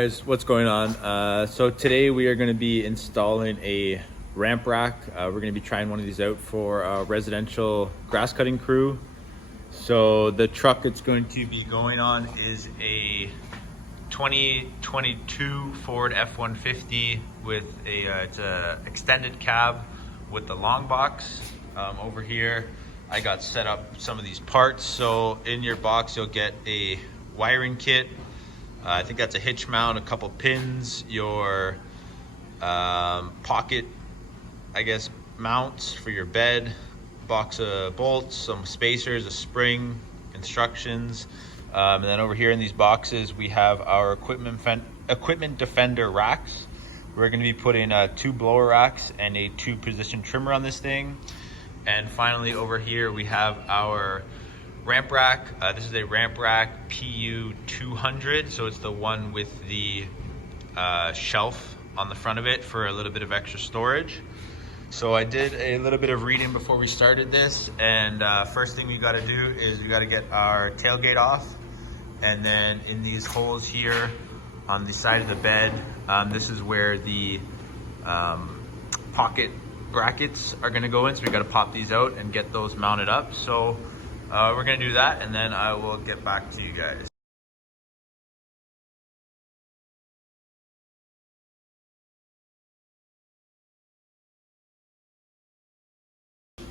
Guys, what's going on? So today we are going to be installing a ramp rack. We're going to be trying one of these out for a residential grass cutting crew. So the truck it's going to be going on is a 2022 Ford F-150 with it's a extended cab with the long box. Over here I got set up some of these parts. So in your box you'll get a wiring kit. I think that's a hitch mount, a couple pins, your pocket, I guess, mounts for your bed, box of bolts, some spacers, a spring, instructions. And then over here in these boxes, we have our equipment defender racks. We're going to be putting 2 blower racks and a 2-position trimmer on this thing. And finally over here, we have our ramp rack. This is a ramp rack PU 200, so it's the one with the shelf on the front of it for a little bit of extra storage. So I did a little bit of reading before we started this, and first thing we got to do is we got to get our tailgate off, and then in these holes here on the side of the bed, this is where the pocket brackets are going to go in, so we got to pop these out and get those mounted up. So we're gonna do that, and then I will get back to you guys.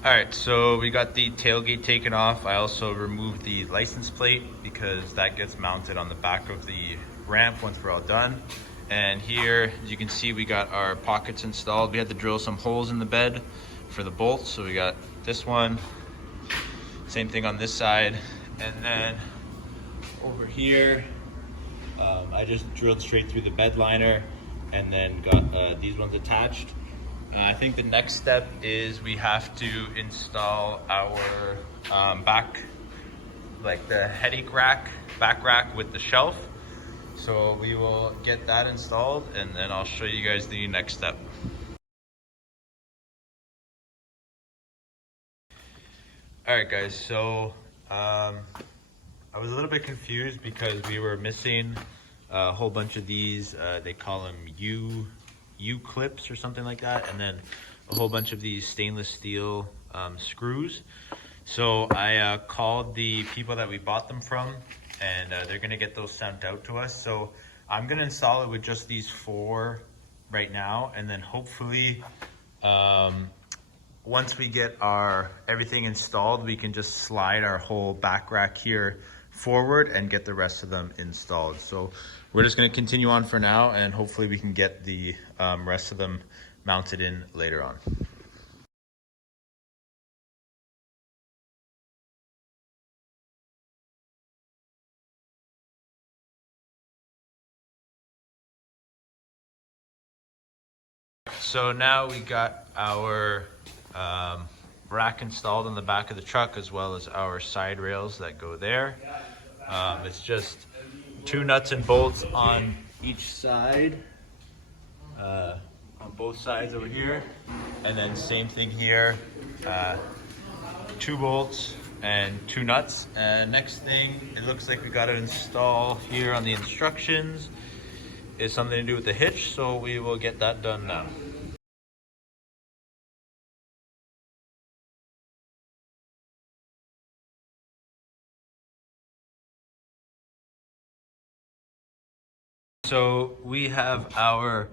All right, so we got the tailgate taken off. I also removed the license plate because that gets mounted on the back of the ramp once we're all done. And here, as you can see, we got our pockets installed. We had to drill some holes in the bed for the bolts. So we got this one, same thing on this side, and then over here, I just drilled straight through the bed liner and then got these ones attached. I think the next step is we have to install our the headache rack, back rack with the shelf. So we will get that installed, and then I'll show you guys the next step. All right, guys, so I was a little bit confused because we were missing a whole bunch of these, they call them U clips or something like that, and then a whole bunch of these stainless steel screws. So I called the people that we bought them from, and they're gonna get those sent out to us. So I'm gonna install it with just these 4 right now, and then hopefully once we get our everything installed, we can just slide our whole back rack here forward and get the rest of them installed. So we're just going to continue on for now, and hopefully we can get the rest of them mounted in later on. So now we got our rack installed on the back of the truck, as well as our side rails that go there. It's just 2 nuts and bolts on each side, on both sides over here, and then same thing here, 2 bolts and 2 nuts. And next thing, it looks like we got to install here on the instructions is something to do with the hitch, so we will get that done now. So we have our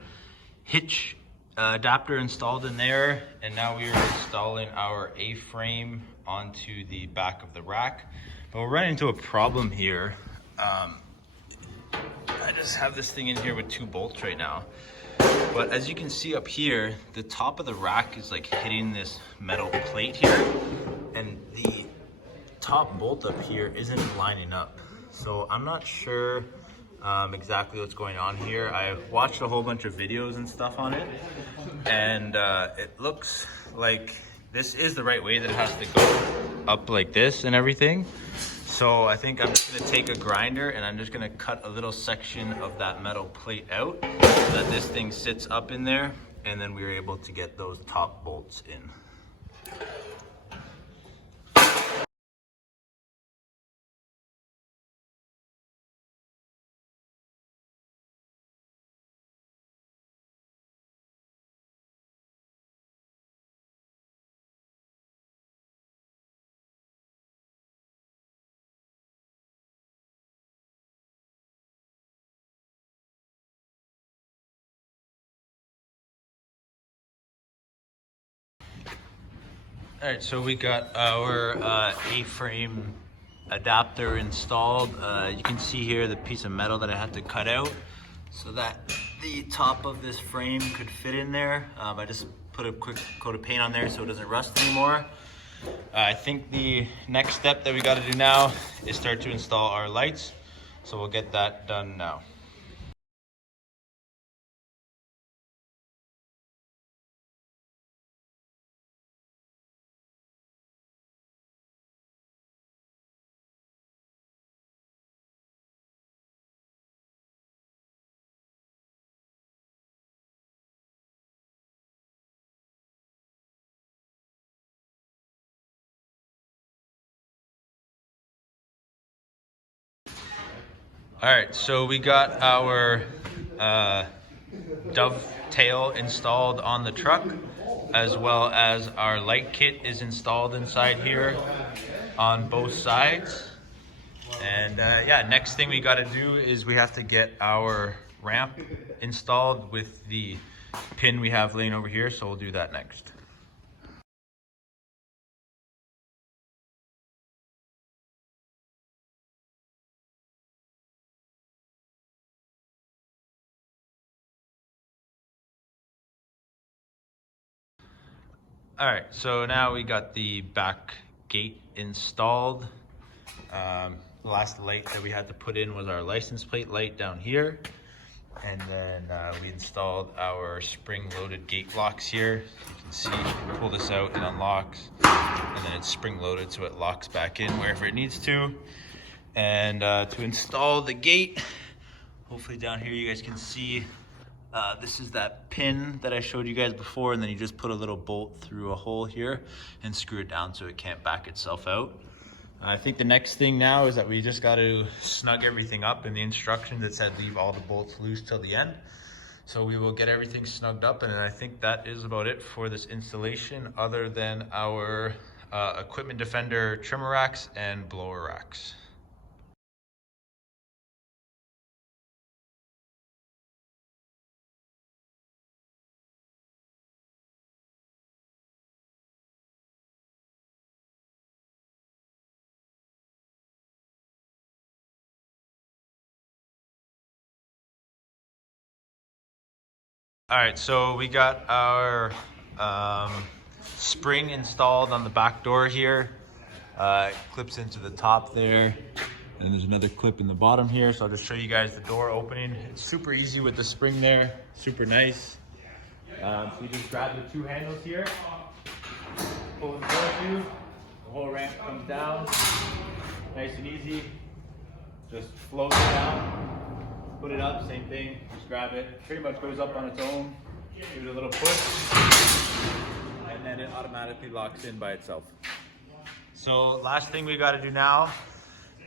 hitch adapter installed in there, and now we are installing our A-frame onto the back of the rack. But we're running into a problem here. I just have this thing in here with 2 bolts right now. But as you can see up here, the top of the rack is like hitting this metal plate here, and the top bolt up here isn't lining up. So I'm not sure exactly what's going on here. I watched a whole bunch of videos and stuff on it, and it looks like this is the right way, that it has to go up like this and everything. So I think I'm just gonna take a grinder and I'm just gonna cut a little section of that metal plate out so that this thing sits up in there, and then we were able to get those top bolts in. All right, so we got our A-frame adapter installed. You can see here the piece of metal that I had to cut out so that the top of this frame could fit in there. I just put a quick coat of paint on there so it doesn't rust anymore. I think the next step that we got to do now is start to install our lights. So we'll get that done now. All right, so we got our dovetail installed on the truck, as well as our light kit is installed inside here on both sides. And yeah, next thing we got to do is we have to get our ramp installed with the pin we have laying over here, so we'll do that next. All right, so now we got the back gate installed. The last light that we had to put in was our license plate light down here. And then we installed our spring-loaded gate locks here. You can see, you pull this out, it unlocks, and then it's spring-loaded so it locks back in wherever it needs to. And to install the gate, hopefully down here you guys can see, this is that pin that I showed you guys before, and then you just put a little bolt through a hole here and screw it down so it can't back itself out. I think the next thing now is that we just got to snug everything up. In the instructions it said leave all the bolts loose till the end. So we will get everything snugged up, and I think that is about it for this installation, other than our equipment defender trimmer racks and blower racks. All right, so we got our spring installed on the back door here. It clips into the top there, and there's another clip in the bottom here. So I'll just show you guys the door opening. It's super easy with the spring there, super nice. So you just grab the two handles here, pull the door to, the whole ramp comes down, nice and easy. Just float it down. Put it up, same thing, just grab it. Pretty much goes up on its own. Give it a little push, and then it automatically locks in by itself. So last thing we gotta do now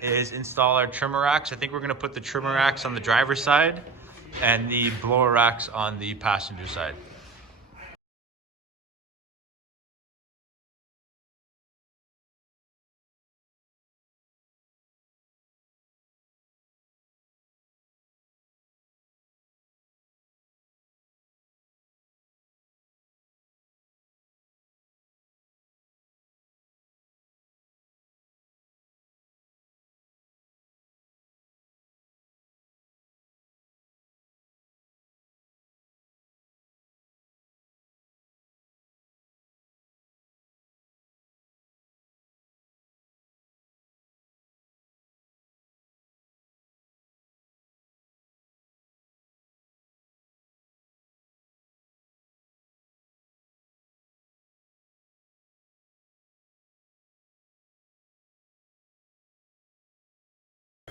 is install our trimmer racks. I think we're gonna put the trimmer racks on the driver's side and the blower racks on the passenger side.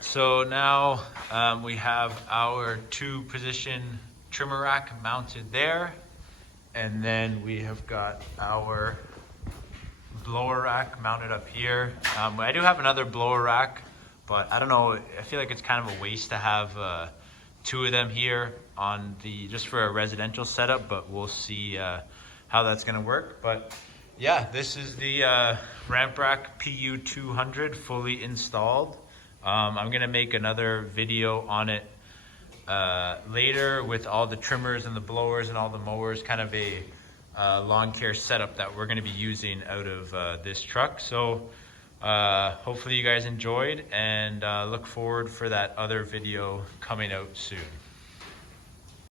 So now we have our two position trimmer rack mounted there, and then we have got our blower rack mounted up here. I do have another blower rack, but I don't know, I feel like it's kind of a waste to have two of them here on the, just for a residential setup, but we'll see how that's gonna work. But yeah, this is the ramp rack PU200 fully installed. I'm gonna make another video on it later with all the trimmers and the blowers and all the mowers, kind of a lawn care setup that we're gonna be using out of this truck. So hopefully you guys enjoyed, and look forward for that other video coming out soon.